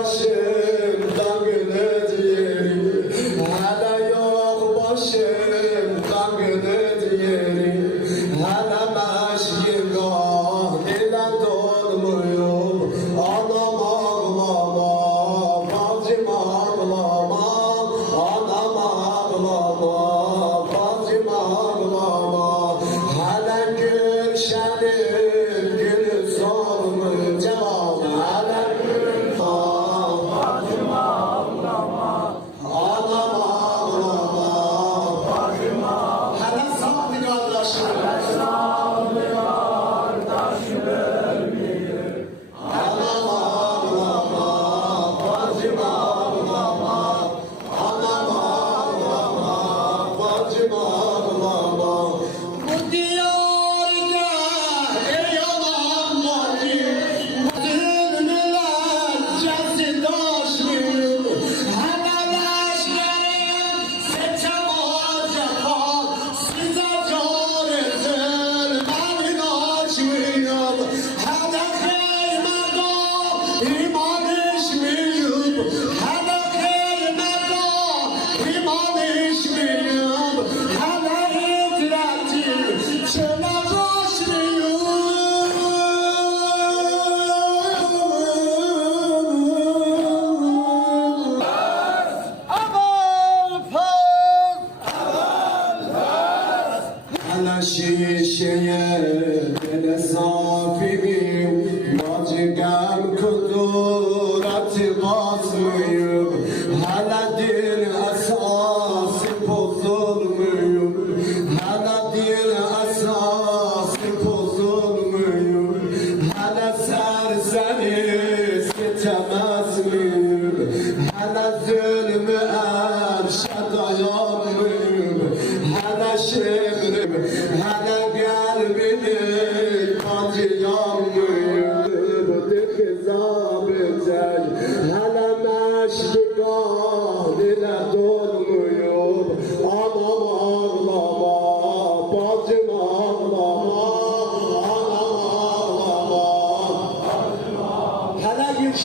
başımdan güleceğim. Hele yok başımdan güleceğim. Hele meşgul ile dolmuyor. Anam ağlama, bacım ağlama. Anam ağlama, bacım ağlama. Hele Gülşen'in gülü solmuş cevap. Hele Bacım ağlama, anam ağlama. bacım ağlama. Hele sağlık kardeşim. Sağlı kardeşim ölmüyor. Anam ağlama, bacım ağlama. Anam ağlama, bacım ağlama. Bu diyarda ey anam bacım, zulmüler cezid aşmıyor. Hele leşkerim seçemez yapar, size cari zulmenin açmıyor. Hele kıymetler iman işmiyor. Hele kıymetler iman işmiyor. Hele hicretim çöle taşmıyor. Aman faz Hele şişeye hele safiyim. Bacı gel kudurati basmıyor. Hele din esası bozulmuyor. Hele din esası bozulmuyor. Hele serseri seçemezmiyor. Hele zulmü erşe dayanmıyor. Hele şemrim, hele